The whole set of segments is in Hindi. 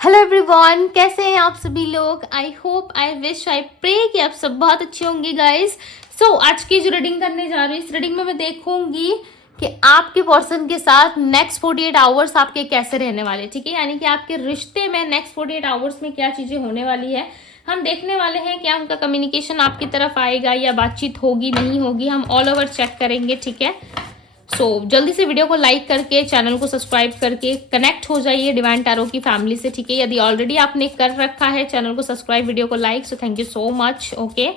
हेलो एवरीवन, कैसे हैं आप सभी लोग। I hope, I wish, I pray कि आप सब बहुत अच्छे होंगे गाइस। सो आज की जो रीडिंग करने जा रही हूँ, इस रीडिंग में मैं देखूंगी कि आपके पर्सन के साथ नेक्स्ट 48 आवर्स आपके कैसे रहने वाले, ठीक है। यानी कि आपके रिश्ते में नेक्स्ट 48 आवर्स में क्या चीजें होने वाली है, हम देखने वाले हैं। क्या उनका कम्युनिकेशन आपकी तरफ आएगा या बातचीत होगी नहीं होगी, हम ऑल ओवर चेक करेंगे, ठीक है। जल्दी से वीडियो को लाइक करके चैनल को सब्सक्राइब करके कनेक्ट हो जाइए डिवाइन टैरो की फैमिली से, ठीक है। यदि ऑलरेडी आपने कर रखा है चैनल को सब्सक्राइब, वीडियो को like, so thank you so much. Okay,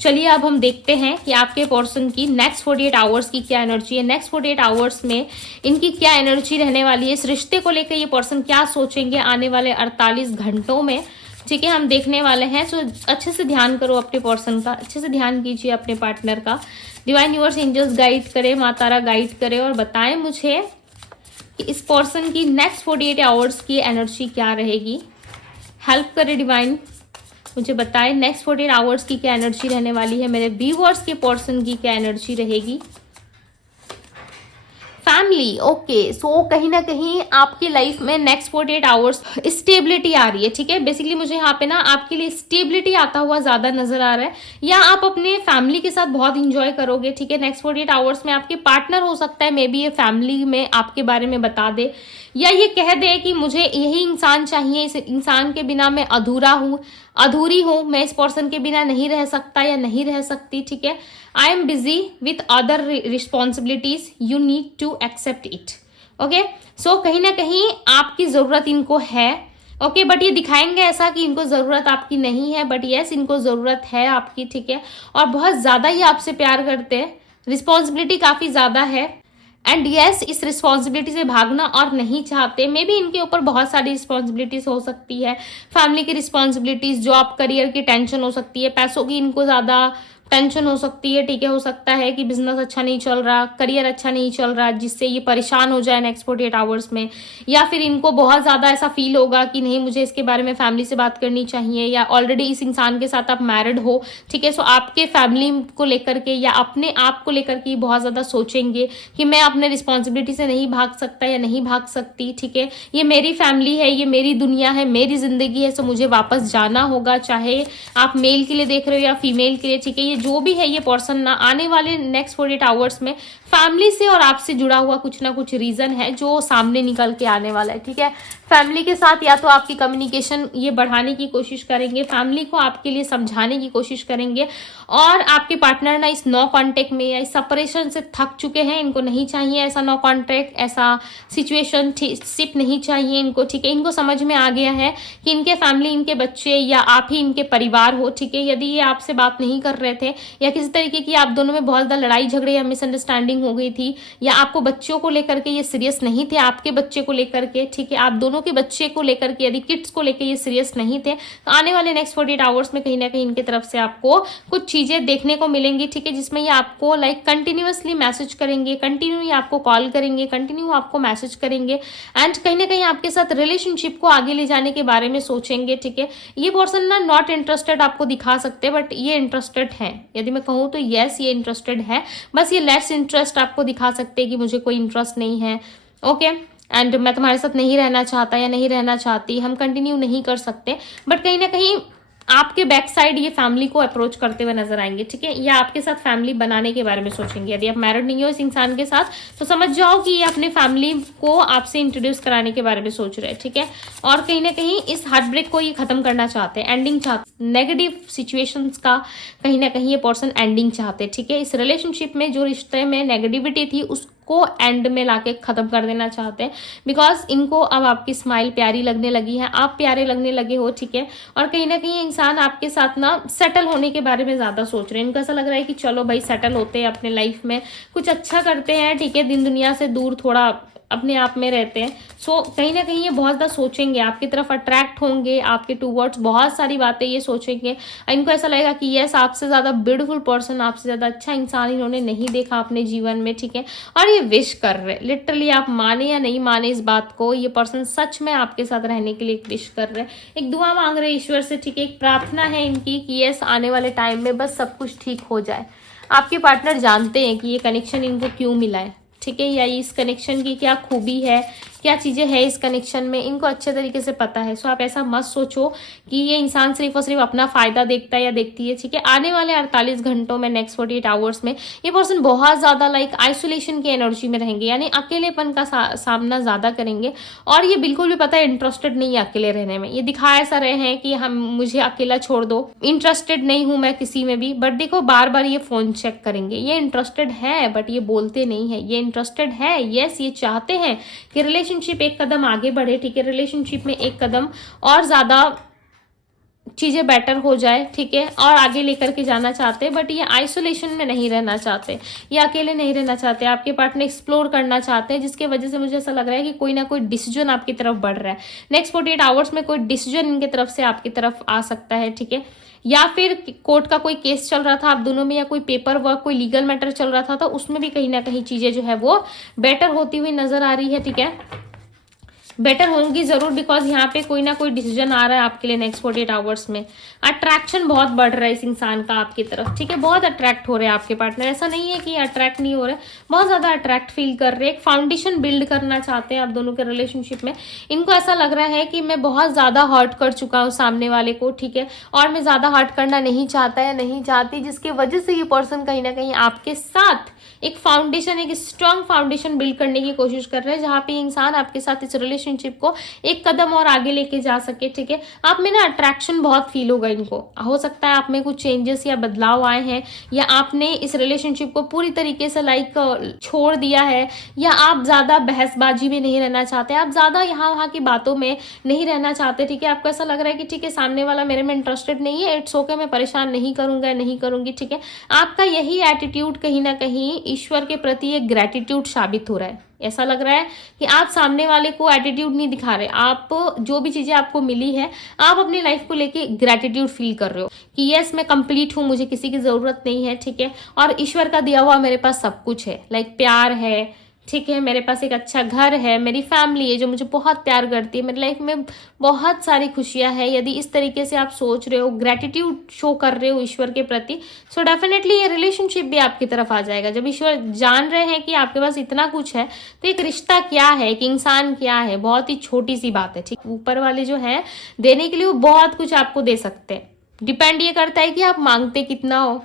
चलिए अब हम देखते हैं कि आपके पर्सन की नेक्स्ट 48 आवर्स की क्या एनर्जी है। नेक्स्ट 48 आवर्स में इनकी क्या एनर्जी रहने वाली है, इस रिश्ते को लेकर ये पर्सन क्या सोचेंगे आने वाले 48 घंटों में, ठीक है, हम देखने वाले हैं। अच्छे से ध्यान करो अपने पर्सन का, अच्छे से ध्यान कीजिए अपने पार्टनर का। डिवाइन यूनिवर्स एंजल्स गाइड करे, माता तारा गाइड करे और बताएं मुझे कि इस पर्सन की नेक्स्ट 48 आवर्स की एनर्जी क्या रहेगी। हेल्प करे डिवाइन, मुझे बताएं नेक्स्ट 48 आवर्स की क्या एनर्जी रहने वाली है। मेरे व्यूअर्स के पर्सन की क्या एनर्जी रहेगी। फैमिली, ओके, कहीं ना कहीं आपकी लाइफ में नेक्स्ट 48 आवर्स स्टेबिलिटी आ रही है, ठीक है। बेसिकली मुझे यहाँ पे ना आपके लिए स्टेबिलिटी आता हुआ ज्यादा नजर आ रहा है, या आप अपने फैमिली के साथ बहुत इंजॉय करोगे, ठीक है। नेक्स्ट 48 आवर्स में आपके पार्टनर हो सकता है मे बी ये फैमिली में आपके बारे में बता दे, या ये कह दे कि मुझे यही इंसान चाहिए, इस इंसान के बिना मैं अधूरी हूं, मैं इस पर्सन के बिना नहीं रह सकता या नहीं रह सकती, ठीक है। I am busy with other responsibilities, you need to accept it. Okay, कहीं ना कहीं आपकी जरूरत इनको है, ओके, बट ये दिखाएंगे ऐसा कि इनको जरूरत आपकी नहीं है, बट यस इनको जरूरत है आपकी, ठीक है। और बहुत ज्यादा ही आपसे प्यार करते हैं, रिस्पॉन्सिबिलिटी काफी ज्यादा है, एंड यस इस रिस्पॉन्सिबिलिटी से भागना और नहीं चाहते। मे बी इनके ऊपर बहुत सारी रिस्पॉन्सिबिलिटीज हो सकती है, फैमिली की रिस्पॉन्सिबिलिटीज, जॉब करियर की टेंशन हो सकती है, पैसों की इनको ज्यादा टेंशन हो सकती है, ठीक है। हो सकता है कि बिजनेस अच्छा नहीं चल रहा, करियर अच्छा नहीं चल रहा, जिससे ये परेशान हो जाए नेक्स्ट 48 आवर्स में, या फिर इनको बहुत ज्यादा ऐसा फील होगा कि नहीं मुझे इसके बारे में फैमिली से बात करनी चाहिए, या ऑलरेडी इस इंसान के साथ आप मैरिड हो, ठीक है। आपके फैमिली को लेकर के या अपने आप को लेकर के बहुत ज्यादा सोचेंगे कि मैं अपने रिस्पॉन्सिबिलिटी से नहीं भाग सकता या नहीं भाग सकती, ठीक है। ये मेरी फैमिली है, ये मेरी दुनिया है, मेरी जिंदगी है, मुझे वापस जाना होगा, चाहे आप मेल के लिए देख रहे हो या फीमेल के लिए, ठीक है। जो भी है ये पर्सन ना आने वाले नेक्स्ट 48 आवर्स में फैमिली से और आपसे जुड़ा हुआ कुछ ना कुछ रीजन है जो सामने निकल के आने वाला है, ठीक है। फैमिली के साथ या तो आपकी कम्युनिकेशन ये बढ़ाने की कोशिश करेंगे, फैमिली को आपके लिए समझाने की कोशिश करेंगे, और आपके पार्टनर ना इस नो कॉन्टेक्ट में या इस सेपरेशन से थक चुके हैं, इनको नहीं चाहिए ऐसा नो कॉन्टेक्ट, ऐसा सिचुएशन शिप नहीं चाहिए इनको, ठीक है। इनको समझ में आ गया है कि इनके फैमिली, इनके बच्चे या आप ही इनके परिवार हो, ठीक है। यदि ये आपसे बात नहीं कर रहे थे या किसी तरीके की आप दोनों में बहुत ज्यादा लड़ाई झगड़े या मिसअंडरस्टैंडिंग हो गई थी, या आपको बच्चों को लेकर के ये सीरियस नहीं थे, आपके बच्चे को लेकर के, ठीक है, आप दोनों के बच्चे को लेकर के, यदि किड्स को लेकर ये सीरियस नहीं थे, तो आने वाले नेक्स्ट 48 आवर्स में कहीं ना कहीं इनकी तरफ से आपको कुछ चीजें देखने को मिलेंगी, ठीक है, जिसमें ये आपको लाइक कंटिन्यूअसली मैसेज करेंगे, कंटिन्यू आपको कॉल करेंगे, कंटिन्यू आपको मैसेज करेंगे, एंड कहीं ना कहीं आपके साथ रिलेशनशिप को आगे ले जाने के बारे में सोचेंगे, ठीक है। ये पर्सन ना नॉट इंटरेस्टेड आपको दिखा सकते, बट ये इंटरेस्टेड है। यदि मैं कहूँ तो यस ये इंटरेस्टेड है, बस ये लेस इंटरेस्ट आपको दिखा सकते हैं कि मुझे कोई इंटरेस्ट नहीं है, ओके, एंड मैं तुम्हारे साथ नहीं रहना चाहता या नहीं रहना चाहती, हम कंटिन्यू नहीं कर सकते, बट कहीं ना कहीं आपके बैक साइड ये फैमिली को अप्रोच करते हुए नजर आएंगे, ठीक है, या आपके साथ फैमिली बनाने के बारे में सोचेंगे। यदि आप मैरिड नहीं हो इस इंसान के साथ तो समझ जाओ कि ये अपने फैमिली को आपसे इंट्रोड्यूस कराने के बारे में सोच रहे हैं, ठीक है। और कहीं ना कहीं इस हार्ट ब्रेक को ये खत्म करना चाहते हैं, एंडिंग चाहते, नेगेटिव सिचुएशंस का कहीं ना कहीं ये पर्सन एंडिंग चाहते हैं, ठीक है। इस रिलेशनशिप में जो रिश्ते में नेगेटिविटी थी उसको एंड में लाके खत्म कर देना चाहते हैं, बिकॉज इनको अब आपकी स्माइल प्यारी लगने लगी है, आप प्यारे लगने लगे हो, ठीक है। और कहीं ना कहीं इंसान आपके साथ ना सेटल होने के बारे में ज्यादा सोच रहे हैं, इनको ऐसा लग रहा है कि चलो भाई सेटल होते हैं अपने लाइफ में, कुछ अच्छा करते हैं, ठीक है, दिन दुनिया से दूर थोड़ा अपने आप में रहते हैं। कहीं ना कहीं ये बहुत ज्यादा सोचेंगे, आपकी तरफ अट्रैक्ट होंगे, आपके टूवर्ड्स बहुत सारी बातें ये सोचेंगे। इनको ऐसा लगेगा कि यस आपसे ज्यादा ब्यूटीफुल पर्सन, आपसे ज्यादा अच्छा इंसान इन्होंने नहीं देखा अपने जीवन में, ठीक है। और ये विश कर रहे, लिटरली आप माने या नहीं माने इस बात को, ये पर्सन सच में आपके साथ रहने के लिए एक विश कर रहे हैं, एक दुआ मांग रहे हैं ईश्वर से, ठीक है। एक प्रार्थना है इनकी कि यस आने वाले टाइम में बस सब कुछ ठीक हो जाए। आपके पार्टनर जानते हैं कि ये कनेक्शन इनको क्यों मिला है, ठीक है, या इस कनेक्शन की क्या खूबी है, क्या चीज़ें हैं इस कनेक्शन में, इनको अच्छे तरीके से पता है। सो आप ऐसा मत सोचो कि ये इंसान सिर्फ और सिर्फ अपना फ़ायदा देखता है या देखती है, ठीक है। आने वाले 48 घंटों में, नेक्स्ट 48 आवर्स में ये पर्सन बहुत ज़्यादा आइसोलेशन की एनर्जी में रहेंगे, यानी अकेलेपन का सामना ज़्यादा करेंगे। और ये बिल्कुल भी पता है इंटरेस्टेड नहीं है अकेले रहने में। ये दिखा ऐसा रहे हैं कि मुझे अकेला छोड़ दो, इंटरेस्टेड नहीं हूँ मैं किसी में भी। बट देखो बार बार ये फ़ोन चेक करेंगे। ये इंटरेस्टेड है बट ये बोलते नहीं है। ये इंटरेस्टेड है, यस, ये चाहते हैं कि रिलेशनशिप एक कदम आगे बढ़े, ठीक है, रिलेशनशिप में एक कदम और ज़्यादा चीज़ें बेटर हो जाए, ठीक है, और आगे लेकर के जाना चाहते हैं। बट ये आइसोलेशन में नहीं रहना चाहते, ये अकेले नहीं रहना चाहते, आपके पार्टनर एक्सप्लोर करना चाहते हैं, जिसकी वजह से मुझे ऐसा लग रहा है कि कोई ना कोई डिसीजन आपकी तरफ बढ़ रहा है। नेक्स्ट 48 आवर्स में कोई डिसीजन इनकी तरफ से आपकी तरफ आ सकता है, ठीक है। या फिर कोर्ट का कोई केस चल रहा था आप दोनों में, या कोई पेपर वर्क, कोई लीगल मैटर चल रहा था, तो उसमें भी कहीं ना कहीं चीज़ें जो है वो बेटर होती हुई नजर आ रही है, ठीक है। बेटर होंगी जरूर, बिकॉज यहाँ पे कोई ना कोई डिसीजन आ रहा है आपके लिए नेक्स्ट 48 आवर्स में। अट्रैक्शन बहुत बढ़ रहा है इस इंसान का आपकी तरफ, ठीक है। बहुत अट्रैक्ट हो रहे हैं आपके पार्टनर, ऐसा नहीं है कि अट्रैक्ट नहीं हो रहे, बहुत ज्यादा अट्रैक्ट फील कर रहे हैं। एक फाउंडेशन बिल्ड करना चाहते हैं आप दोनों के रिलेशनशिप में। इनको ऐसा लग रहा है कि मैं बहुत ज्यादा हर्ट कर चुका हूँ सामने वाले को, ठीक है, और मैं ज्यादा हर्ट करना नहीं चाहता या नहीं चाहती, जिसकी वजह से ये पर्सन कहीं ना कहीं आपके साथ एक फाउंडेशन, एक स्ट्रॉन्ग फाउंडेशन बिल्ड करने की कोशिश कर रहे हैं, जहां पे इंसान आपके साथ इस रिलेशनशिप को एक कदम और आगे लेके जा सके, ठीक है। आप में ना अट्रैक्शन बहुत फील होगा इनको। हो सकता है आप में कुछ चेंजेस या बदलाव आए हैं, या आपने इस रिलेशनशिप को पूरी तरीके से छोड़ दिया है, या आप ज्यादा बहसबाजी में नहीं रहना चाहते, आप ज्यादा यहाँ वहाँ की बातों में नहीं रहना चाहते, ठीक है। आपको ऐसा लग रहा है कि ठीक है सामने वाला मेरे में इंटरेस्टेड नहीं है, इट्स ओके, मैं परेशान नहीं करूंगा, नहीं करूंगी, ठीक है। आपका यही एटीट्यूड कहीं ना कहीं ईश्वर के प्रति एक ग्रेटिट्यूड साबित हो रहा है। ऐसा लग रहा है कि आप सामने वाले को एटीट्यूड नहीं दिखा रहे, आप जो भी चीजें आपको मिली है, आप अपनी लाइफ को लेके ग्रेटिट्यूड फील कर रहे हो कि यस मैं कंप्लीट हूँ, मुझे किसी की जरूरत नहीं है, ठीक है, और ईश्वर का दिया हुआ मेरे पास सब कुछ है, प्यार है, ठीक है, मेरे पास एक अच्छा घर है, मेरी फैमिली है जो मुझे बहुत प्यार करती है, मेरी लाइफ में बहुत सारी खुशियां हैं। यदि इस तरीके से आप सोच रहे हो, ग्रेटिट्यूड शो कर रहे हो ईश्वर के प्रति, सो डेफिनेटली ये रिलेशनशिप भी आपकी तरफ आ जाएगा। जब ईश्वर जान रहे हैं कि आपके पास इतना कुछ है, तो एक रिश्ता क्या है, एक इंसान क्या है, बहुत ही छोटी सी बात है, ठीक। ऊपर वाले जो है देने के लिए वो बहुत कुछ आपको दे सकते हैं। डिपेंड ये करता है कि आप मांगते कितना हो,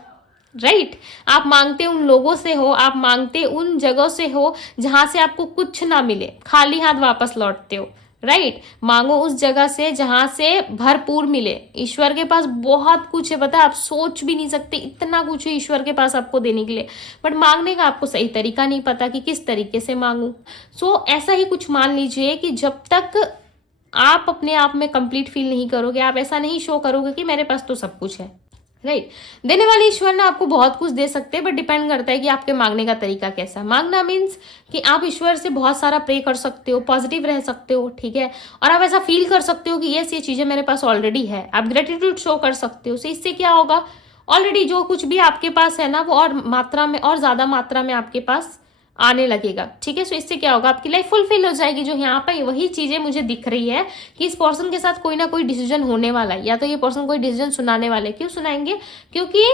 राइट। आप मांगते उन लोगों से हो, आप मांगते उन जगहों से हो जहां से आपको कुछ ना मिले, खाली हाथ वापस लौटते हो, राइट। मांगो उस जगह से जहां से भरपूर मिले। ईश्वर के पास बहुत कुछ है, पता है, आप सोच भी नहीं सकते इतना कुछ है ईश्वर के पास आपको देने के लिए, बट मांगने का आपको सही तरीका नहीं पता कि किस तरीके से मांगू। सो ऐसा ही कुछ मान लीजिए कि जब तक आप अपने आप में कंप्लीट फील नहीं करोगे, आप ऐसा नहीं शो करोगे कि मेरे पास तो सब कुछ है, राइट। देने वाले ईश्वर ना आपको बहुत कुछ दे सकते हैं, बट डिपेंड करता है कि आपके मांगने का तरीका कैसा। मांगना मीन्स कि आप ईश्वर से बहुत सारा प्रे कर सकते हो, पॉजिटिव रह सकते हो, ठीक है, और आप ऐसा फील कर सकते हो कि यस ये चीजें मेरे पास ऑलरेडी है। आप ग्रेटिट्यूड शो कर सकते हो। इससे क्या होगा, ऑलरेडी जो कुछ भी आपके पास है ना, वो और मात्रा में और ज्यादा मात्रा में आपके पास आने लगेगा, ठीक है। सो इससे क्या होगा, आपकी लाइफ फुलफिल हो जाएगी। जो यहाँ पर वही चीजें मुझे दिख रही है कि इस पर्सन के साथ कोई ना कोई डिसीजन होने वाला है, या तो ये पर्सन कोई डिसीजन सुनाने वाले। क्यों सुनाएंगे, क्योंकि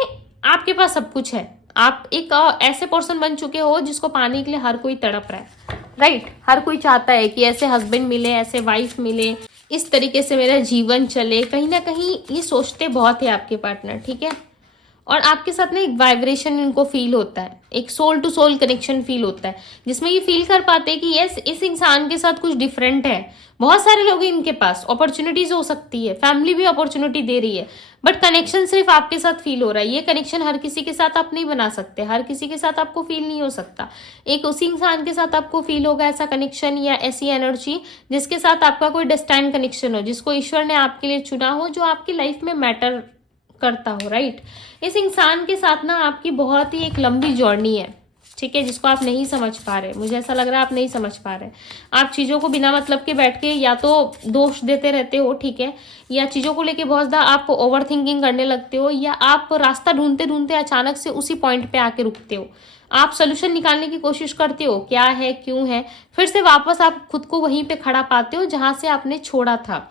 आपके पास सब कुछ है। आप एक ऐसे पर्सन बन चुके हो जिसको पाने के लिए हर कोई तड़प रहा है, राइट। हर कोई चाहता है कि ऐसे हस्बैंड मिले, ऐसे वाइफ मिले, इस तरीके से मेरा जीवन चले। कहीं ना कहीं ये सोचते बहुत है आपके पार्टनर, ठीक है। और आपके साथ ना एक वाइब्रेशन इनको फील होता है, एक soul to soul connection feel होता है, जिसमें ये फील कर पाते हैं कि यस इस इंसान के साथ कुछ डिफरेंट है। बहुत सारे लोग हैं इनके पास, अपॉर्चुनिटीज हो सकती है, फैमिली भी अपॉर्चुनिटी दे रही है, बट कनेक्शन सिर्फ आपके साथ फील हो रहा है। ये कनेक्शन हर किसी के साथ आप नहीं बना सकते, हर किसी के साथ आपको फील नहीं हो सकता। एक उसी इंसान के साथ आपको फील होगा ऐसा कनेक्शन या ऐसी एनर्जी जिसके साथ आपका कोई डेस्टाइन कनेक्शन हो, जिसको ईश्वर ने आपके लिए चुना हो, जो आपकी लाइफ में मैटर करता हो, राइट। इस इंसान के साथ ना आपकी बहुत ही एक लंबी जर्नी है, ठीक है, जिसको आप नहीं समझ पा रहे। मुझे ऐसा लग रहा है आप नहीं समझ पा रहे। आप चीज़ों को बिना मतलब के बैठ के या तो दोष देते रहते हो, ठीक है, या चीज़ों को लेके बहुत ज़्यादा आप ओवर थिंकिंग करने लगते हो, या आप रास्ता ढूंढते ढूंढते अचानक से उसी पॉइंट पे आके रुकते हो। आप सोल्यूशन निकालने की कोशिश करते हो, क्या है, क्यों है, फिर से वापस आप खुद को वहीं पे खड़ा पाते हो जहां से आपने छोड़ा था।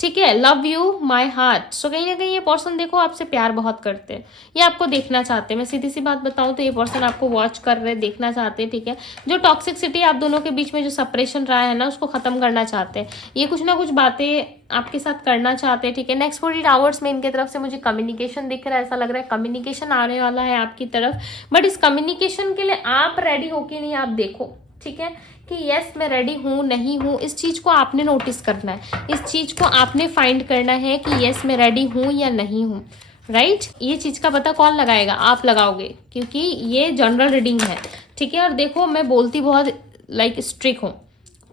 ठीक है, लव यू माई हार्ट। सो कहीं ना कहीं ये पर्सन देखो आपसे प्यार बहुत करते हैं, ये आपको देखना चाहते हैं। मैं सीधी सी बात बताऊं तो ये पर्सन आपको वॉच कर रहे हैं, देखना चाहते हैं, ठीक है। जो टॉक्सिसिटी आप दोनों के बीच में जो सेपरेशन रहा है ना, उसको खत्म करना चाहते हैं। ये कुछ ना कुछ बातें आपके साथ करना चाहते हैं, ठीक है। नेक्स्ट 48 आवर्स में इनके तरफ से मुझे कम्युनिकेशन दिख रहा है, ऐसा लग रहा है कम्युनिकेशन आने वाला है आपकी तरफ। बट इस कम्युनिकेशन के लिए आप रेडी हो कि नहीं, आप देखो, ठीक है, कि यस मैं रेडी हूँ नहीं हूँ। इस चीज को आपने नोटिस करना है, इस चीज को आपने फाइंड करना है कि यस मैं रेडी हूँ या नहीं हूँ, राइट। ये चीज का पता कौन लगाएगा, आप लगाओगे, क्योंकि ये जनरल रीडिंग है, ठीक है। और देखो मैं बोलती बहुत लाइक स्ट्रिक्ट हूँ,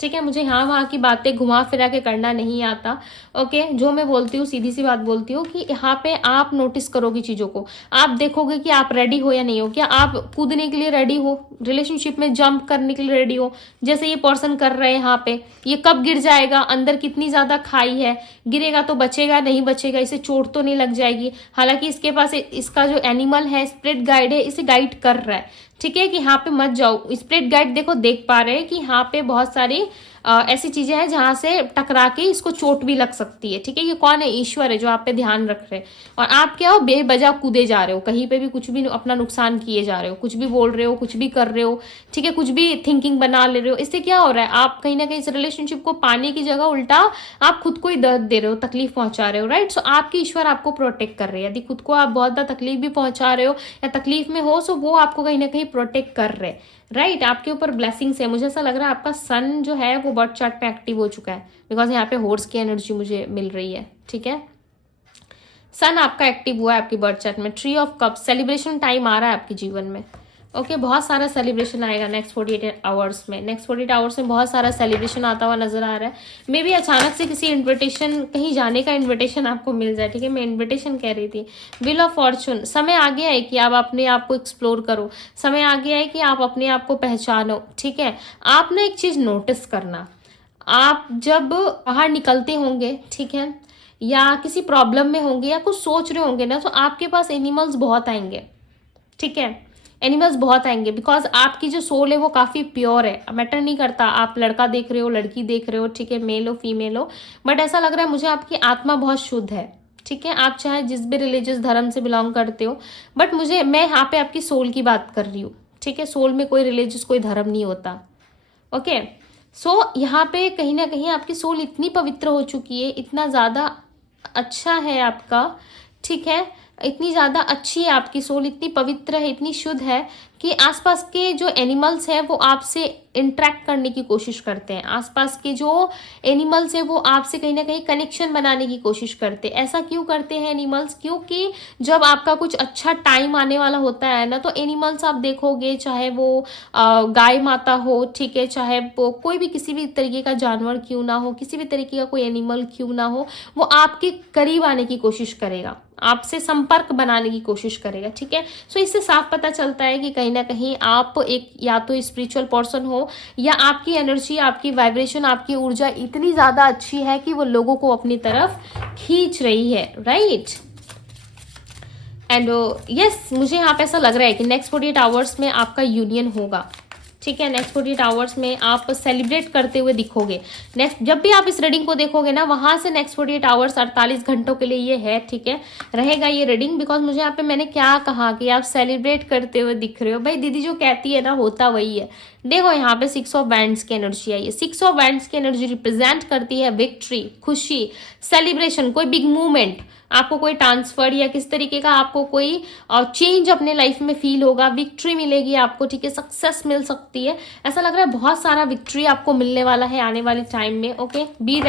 ठीक है, मुझे यहाँ वहाँ की बातें घुमा फिरा के करना नहीं आता, ओके। जो मैं बोलती हूँ सीधी सी बात बोलती हूँ कि यहाँ पे आप नोटिस करोगे चीज़ों को, आप देखोगे कि आप रेडी हो या नहीं हो। क्या आप कूदने के लिए रेडी हो, रिलेशनशिप में जंप करने के लिए रेडी हो, जैसे ये पर्सन कर रहे हैं यहाँ पे। ये कब गिर जाएगा, अंदर कितनी ज़्यादा खाई है, गिरेगा तो बचेगा नहीं बचेगा, इसे चोट तो नहीं लग जाएगी। हालांकि इसके पास इसका जो एनिमल है, स्पिरिट गाइड है, इसे गाइड कर रहा है, ठीक है, कि यहाँ पे मत जाओ। स्पिरिट गाइड देखो देख पा रहे हैं कि यहाँ पे बहुत सारी ऐसी चीजें हैं जहां से टकरा के इसको चोट भी लग सकती है, ठीक है। ये कौन है, ईश्वर है जो आप पे ध्यान रख रहे हैं। और आप क्या हो, बेवजह कूदे जा रहे हो, कहीं पे भी कुछ भी अपना नुकसान किए जा रहे हो, कुछ भी बोल रहे हो, कुछ भी कर रहे हो, ठीक है, कुछ भी थिंकिंग बना ले रहे हो। इससे क्या हो रहा है, आप कहीं ना कहीं इस रिलेशनशिप को पाने की जगह उल्टा आप खुद को ही दर्द दे रहे हो, तकलीफ पहुंचा रहे हो, राइट। सो आपकी ईश्वर आपको प्रोटेक्ट कर रहे हैं। यदि खुद को आप बहुत ज्यादा तकलीफ भी पहुंचा रहे हो या तकलीफ में हो, सो वो आपको कहीं ना कहीं प्रोटेक्ट कर रहे हैं, राइट। आपके ऊपर ब्लेसिंग्स है। मुझे ऐसा लग रहा है आपका सन जो है वो बर्थ चार्ट पे एक्टिव हो चुका है, बिकॉज यहाँ पे हॉर्स की एनर्जी मुझे मिल रही है, ठीक है। सन आपका एक्टिव हुआ है आपकी बर्थ चार्ट में। Tree of cups, celebration time आ रहा है आपके जीवन में, ओके। बहुत सारा सेलिब्रेशन आएगा नेक्स्ट 48 आवर्स में। नेक्स्ट 48 आवर्स में बहुत सारा सेलिब्रेशन आता हुआ नजर आ रहा है। मे बी अचानक से किसी इन्विटेशन, कहीं जाने का इन्विटेशन आपको मिल जाए, ठीक है। मैं इन्विटेशन कह रही थी। व्हील ऑफ फॉर्चून, समय आ गया है कि आप अपने आप को एक्सप्लोर करो, समय आ गया है कि आप अपने आप को पहचानो, ठीक है। आप ना एक चीज नोटिस करना, आप जब बाहर निकलते होंगे, ठीक है, या किसी प्रॉब्लम में होंगे या कुछ सोच रहे होंगे ना, तो आपके पास एनिमल्स बहुत आएंगे, ठीक है। एनिमल्स बहुत आएंगे, बिकॉज आपकी जो सोल है वो काफी प्योर है। मैटर नहीं करता आप लड़का देख रहे हो, लड़की देख रहे हो, ठीक है, मेल हो फीमेल हो, बट ऐसा लग रहा है मुझे आपकी आत्मा बहुत शुद्ध है, ठीक है। आप चाहे जिस भी रिलीजियस धर्म से बिलोंग करते हो, बट मैं यहाँ पे आपकी सोल की बात कर रही हूँ, ठीक है। सोल में कोई रिलीजियस, कोई धर्म नहीं होता, ओके। सो यहाँ पे कहीं ना कहीं आपकी सोल इतनी पवित्र हो चुकी है, इतना ज्यादा अच्छा है आपका, ठीक है, इतनी ज़्यादा अच्छी है आपकी सोल, इतनी पवित्र है, इतनी शुद्ध है कि आसपास के जो एनिमल्स हैं वो आपसे इंटरेक्ट करने की कोशिश करते हैं। आसपास के जो एनिमल्स हैं वो आपसे कहीं ना कहीं कनेक्शन बनाने की कोशिश करते हैं। ऐसा क्यों करते हैं एनिमल्स, क्योंकि जब आपका कुछ अच्छा टाइम आने वाला होता है ना, तो एनिमल्स आप देखोगे, चाहे वो गाय माता हो, ठीक है, चाहे वो कोई भी किसी भी तरीके का जानवर क्यों ना हो, किसी भी तरीके का कोई एनिमल क्यों ना हो, वो आपके करीब आने की कोशिश करेगा, आपसे संपर्क बनाने की कोशिश करेगा, ठीक है। सो इससे साफ पता चलता है कि कहीं ना कहीं आप एक या तो स्पिरिचुअल पर्सन हो, या आपकी एनर्जी, आपकी वाइब्रेशन, आपकी ऊर्जा इतनी ज्यादा अच्छी है कि वो लोगों को अपनी तरफ खींच रही है, राइट। एंड यस, मुझे यहाँ पे ऐसा लग रहा है कि नेक्स्ट 48 आवर्स में आपका यूनियन होगा, ठीक है। नेक्स्ट 48 आवर्स में आप सेलिब्रेट करते हुए दिखोगे। नेक्स्ट जब भी आप इस रीडिंग को देखोगे ना, वहां से नेक्स्ट 48 आवर्स 48 घंटों के लिए ये है, ठीक है, रहेगा ये रीडिंग। बिकॉज मुझे यहाँ पे मैंने क्या कहा कि आप सेलिब्रेट करते हुए दिख रहे हो। भाई दीदी जो कहती है ना, होता वही है। देखो यहाँ पे 6 ऑफ वैंड्स की एनर्जी आई है। 6 ऑफ वैंड्स की एनर्जी रिप्रेजेंट करती है विक्ट्री, खुशी, सेलिब्रेशन, कोई बिग मूवमेंट, आपको कोई ट्रांसफर या किस तरीके का आपको कोई चेंज अपने लाइफ में फील होगा, विक्ट्री मिलेगी आपको, ठीक है, सक्सेस मिल सकती है। ऐसा लग रहा है बहुत सारा विक्ट्री आपको मिलने वाला है आने वाले टाइम में, ओके। बी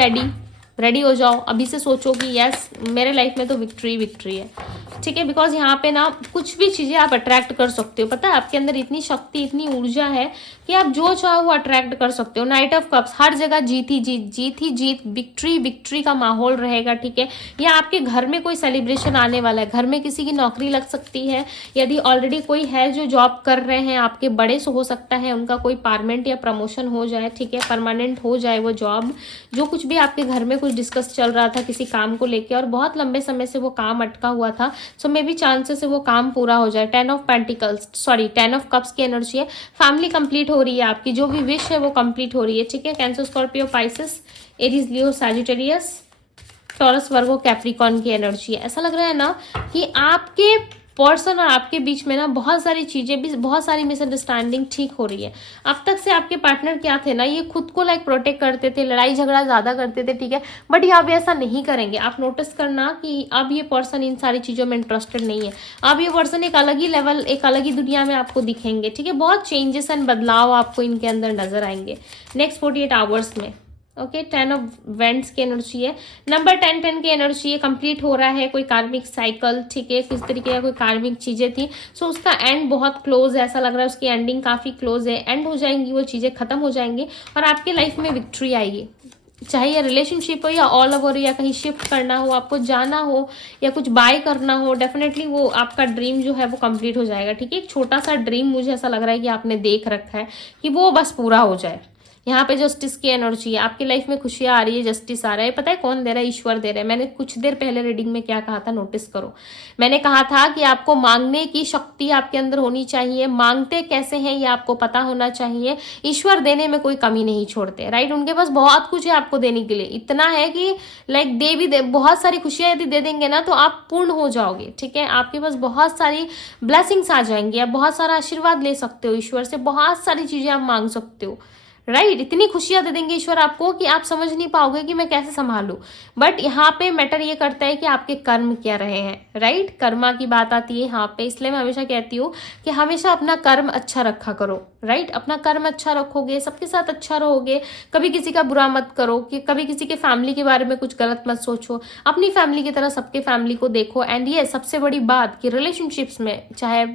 रेडी हो जाओ, अभी से सोचो कि यस मेरे लाइफ में तो विक्ट्री है, ठीक है। बिकॉज यहाँ पे ना कुछ भी चीजें आप अट्रैक्ट कर सकते हो, पता है आपके अंदर इतनी शक्ति, इतनी ऊर्जा है कि आप जो चाहो वो अट्रैक्ट कर सकते हो। नाइट ऑफ कप्स, हर जगह जीत ही जीत, विक्ट्री का माहौल रहेगा, ठीक है। या आपके घर में कोई सेलिब्रेशन आने वाला है, घर में किसी की नौकरी लग सकती है। यदि ऑलरेडी कोई है जो जॉब कर रहे हैं, आपके बड़े से हो सकता है उनका कोई परमानेंट या प्रमोशन हो जाए, ठीक है, परमानेंट हो जाए वो जॉब। जो कुछ भी आपके घर में कुछ डिस्कस चल रहा था किसी काम को लेके और बहुत लंबे समय से वो काम अटका हुआ था, सो मे बी चांसेस है वो काम पूरा हो जाए। 10 ऑफ कप्स की एनर्जी है। फैमिली कंप्लीट हो रही है आपकी, जो भी विश है वो कंप्लीट हो रही है, ठीक है। कैंसर, स्कॉर्पियो, पाइसेस, एरीज, लियो, सैजिटेरियस, टॉरस वर्गो कैप्रिकॉर्न की एनर्जी है। ऐसा लग रहा है ना कि आपके पर्सन और आपके बीच में ना बहुत सारी चीजें भी, बहुत सारी मिसअंडरस्टैंडिंग ठीक हो रही है। अब तक से आपके पार्टनर क्या थे ना, ये खुद को लाइक प्रोटेक्ट करते थे, लड़ाई झगड़ा ज्यादा करते थे, ठीक है, बट यहाँ पे ऐसा नहीं करेंगे। आप नोटिस करना कि अब ये पर्सन इन सारी चीजों में इंटरेस्टेड नहीं है। अब ये पर्सन एक अलग ही लेवल, एक अलग ही दुनिया में आपको दिखेंगे, ठीक है। बहुत चेंजेस एंड बदलाव आपको इनके अंदर नजर आएंगे नेक्स्ट 48 आवर्स में। ओके 10 ऑफ वेंट्स की एनर्जी है। नंबर 10 की एनर्जी है, कंप्लीट हो रहा है कोई कार्मिक साइकिल, ठीक है, किस तरीके का कोई कार्मिक चीजें थी, सो उसका एंड बहुत क्लोज है। ऐसा लग रहा है उसकी एंडिंग काफी क्लोज है, एंड हो जाएंगी वो चीजें, खत्म हो जाएंगी और आपके लाइफ में विक्ट्री आएगी। चाहे ये रिलेशनशिप हो या ऑल ओवर, या कहीं शिफ्ट करना हो, आपको जाना हो या कुछ बाय करना हो, डेफिनेटली वो आपका ड्रीम जो है वो कंप्लीट हो जाएगा, ठीक है। एक छोटा सा ड्रीम मुझे ऐसा लग रहा है कि आपने देख रखा है कि वो बस पूरा हो जाए। यहाँ पे जस्टिस की एनर्जी है, आपकी लाइफ में खुशियां आ रही है, जस्टिस आ रहा है। पता है कौन दे रहा है? ईश्वर दे रहा है। मैंने कुछ देर पहले रीडिंग में क्या कहा था, नोटिस करो। मैंने कहा था कि आपको मांगने की शक्ति आपके अंदर होनी चाहिए, मांगते कैसे हैं ये आपको पता होना चाहिए। ईश्वर देने में कोई कमी नहीं छोड़ते, राइट। उनके पास बहुत कुछ है आपको देने के लिए, इतना है कि लाइक दे भी दे, बहुत सारी खुशियां यदि दे देंगे ना तो आप पूर्ण हो जाओगे, ठीक है। आपके पास बहुत सारी ब्लेसिंग्स आ जाएंगी, आप बहुत सारा आशीर्वाद ले सकते हो ईश्वर से, बहुत सारी चीजें आप मांग सकते हो, राइट। इतनी खुशियां दे देंगे ईश्वर आपको कि आप समझ नहीं पाओगे कि मैं कैसे संभालूं। बट यहाँ पे मैटर ये करता है कि आपके कर्म क्या रहे हैं, राइट। कर्मा की बात आती है यहाँ पे, इसलिए मैं हमेशा कहती हूँ कि हमेशा अपना कर्म अच्छा रखा करो, राइट। अपना कर्म अच्छा रखोगे, सबके साथ अच्छा रहोगे, कभी किसी का बुरा मत करो, कि कभी किसी के फैमिली के बारे में कुछ गलत मत सोचो, अपनी फैमिली की तरह सबके फैमिली को देखो। एंड ये सबसे बड़ी बात कि रिलेशनशिप्स में चाहे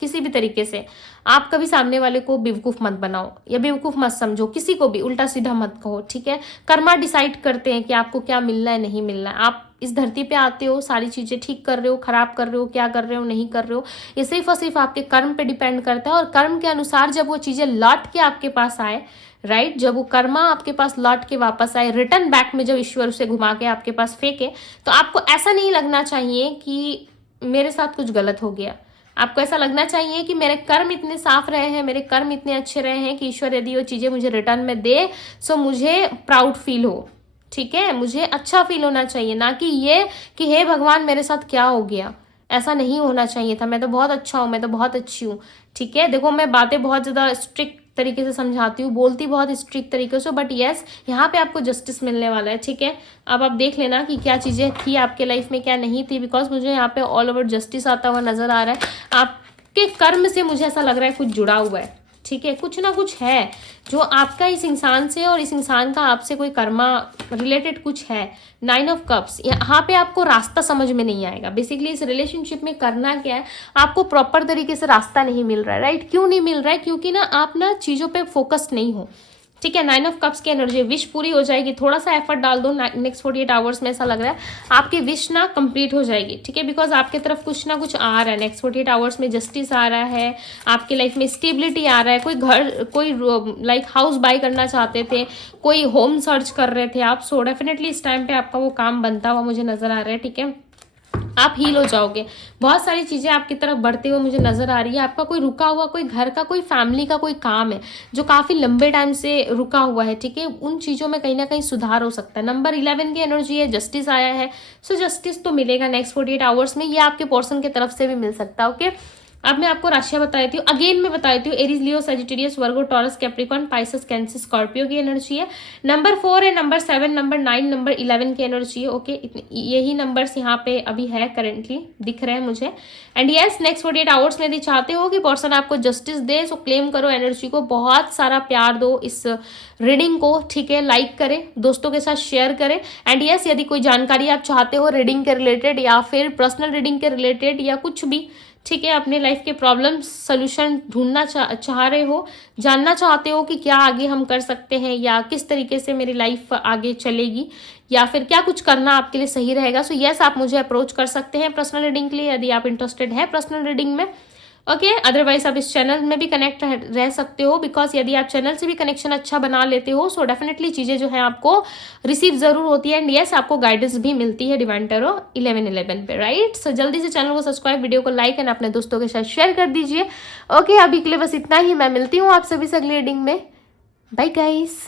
किसी भी तरीके से आप कभी सामने वाले को बेवकूफ मत बनाओ या बेवकूफ मत समझो, किसी को भी उल्टा सीधा मत कहो, ठीक है। कर्मा डिसाइड करते हैं कि आपको क्या मिलना है, नहीं मिलना है। आप इस धरती पे आते हो, सारी चीजें ठीक कर रहे हो, खराब कर रहे हो, क्या कर रहे हो, नहीं कर रहे हो, ये सिर्फ और सिर्फ आपके कर्म पे डिपेंड करता है। और कर्म के अनुसार जब वो चीजें लौट के आपके पास आए, राइट, जब वो कर्मा आपके पास लौट के वापस आए, रिटर्न बैक में जब ईश्वर उसे घुमा के आपके पास फेंके, तो आपको ऐसा नहीं लगना चाहिए कि मेरे साथ कुछ गलत हो गया। आपको ऐसा लगना चाहिए कि मेरे कर्म इतने साफ रहे हैं, मेरे कर्म इतने अच्छे रहे हैं कि ईश्वर यदि वो चीजें मुझे रिटर्न में दे सो मुझे प्राउड फील हो, ठीक है, मुझे अच्छा फील होना चाहिए। ना कि ये कि हे भगवान मेरे साथ क्या हो गया, ऐसा नहीं होना चाहिए था। मैं तो बहुत अच्छा हूँ, मैं तो बहुत अच्छी हूँ, ठीक है। देखो मैं बातें बहुत ज्यादा स्ट्रिक्ट तरीके से समझाती हूँ, बोलती बहुत स्ट्रिक्ट तरीके से, बट यस यहाँ पे आपको जस्टिस मिलने वाला है, ठीक है। अब आप देख लेना कि क्या चीजें थी आपके लाइफ में, क्या नहीं थी, बिकॉज मुझे यहाँ पे ऑल ओवर जस्टिस आता हुआ नजर आ रहा है। आपके कर्म से मुझे ऐसा लग रहा है कुछ जुड़ा हुआ है, ठीक है, कुछ ना कुछ है जो आपका इस इंसान से और इस इंसान का आपसे कोई कर्मा रिलेटेड कुछ है। 9 ऑफ कप्स, यहाँ पे आपको रास्ता समझ में नहीं आएगा। बेसिकली इस रिलेशनशिप में करना क्या है, आपको प्रॉपर तरीके से रास्ता नहीं मिल रहा है, राइट। क्यों नहीं मिल रहा है? क्योंकि ना आप ना चीजों पे फोकस नहीं हो, ठीक है। 9 ऑफ कप्स की एनर्जी, विश पूरी हो जाएगी, थोड़ा सा एफर्ट डाल दो नेक्स्ट 48 आवर्स में, ऐसा लग रहा है आपकी विश ना कंप्लीट हो जाएगी, ठीक है। बिकॉज आपके तरफ कुछ ना कुछ आ रहा है नेक्स्ट 48 आवर्स में, जस्टिस आ रहा है, आपकी लाइफ में स्टेबिलिटी आ रहा है। कोई घर, कोई लाइक हाउस बाय करना चाहते थे, कोई होम सर्च कर रहे थे आप, सो डेफिनेटली इस टाइम पे आपका वो काम बनता हुआ मुझे नजर आ रहा है, ठीक है। आप हील हो जाओगे, बहुत सारी चीजें आपकी तरफ बढ़ते हुए मुझे नजर आ रही है। आपका कोई रुका हुआ, कोई घर का, कोई फैमिली का कोई काम है जो काफी लंबे टाइम से रुका हुआ है, ठीक है, उन चीजों में कहीं ना कहीं सुधार हो सकता है। नंबर 11 की एनर्जी है, जस्टिस आया है, सो जस्टिस तो मिलेगा नेक्स्ट 48 आवर्स में, ये आपके पर्सन की तरफ से भी मिल सकता है, ओके। अब मैं आपको राशियां बता देती हूँ, अगेन मैं बता देती हूँ। Aries, Leo, Sagittarius, Virgo, Taurus, Capricorn, Pisces, Cancer, Scorpio की एनर्जी है। नंबर 4 है, नंबर 7, नंबर 9, नंबर 11 की एनर्जी है, ओके। यही नंबर्स यहाँ पे अभी है, करेंटली दिख रहे हैं मुझे। एंड यस, नेक्स्ट 48 आवर्स में यदि चाहते हो कि पर्सन आपको जस्टिस दे, सो क्लेम करो एनर्जी को, बहुत सारा प्यार दो इस रीडिंग को, ठीक है। लाइक करें, दोस्तों के साथ शेयर करें। एंड यस, यदि कोई जानकारी आप चाहते हो रीडिंग के रिलेटेड या फिर पर्सनल रीडिंग के रिलेटेड या कुछ भी, ठीक है, अपने लाइफ के प्रॉब्लम सोल्यूशन ढूंढना चाह रहे हो, जानना चाहते हो कि क्या आगे हम कर सकते हैं या किस तरीके से मेरी लाइफ आगे चलेगी या फिर क्या कुछ करना आपके लिए सही रहेगा, सो यस आप मुझे अप्रोच कर सकते हैं पर्सनल रीडिंग के लिए यदि आप इंटरेस्टेड है पर्सनल रीडिंग में, ओके। अदरवाइज आप इस चैनल में भी कनेक्ट रह सकते हो, बिकॉज यदि आप चैनल से भी कनेक्शन अच्छा बना लेते हो सो डेफिनेटली चीजें जो है आपको रिसीव जरूर होती है। एंड यस, आपको गाइडेंस भी मिलती है डिवाइन टैरो 1111 पे, राइट। सो जल्दी से चैनल को सब्सक्राइब, वीडियो को लाइक एंड अपने दोस्तों के साथ शेयर कर दीजिए, ओके। अभी के लिए बस इतना ही, मैं मिलती हूँ आप सभी से अगली रीडिंग में, बाय गाइस।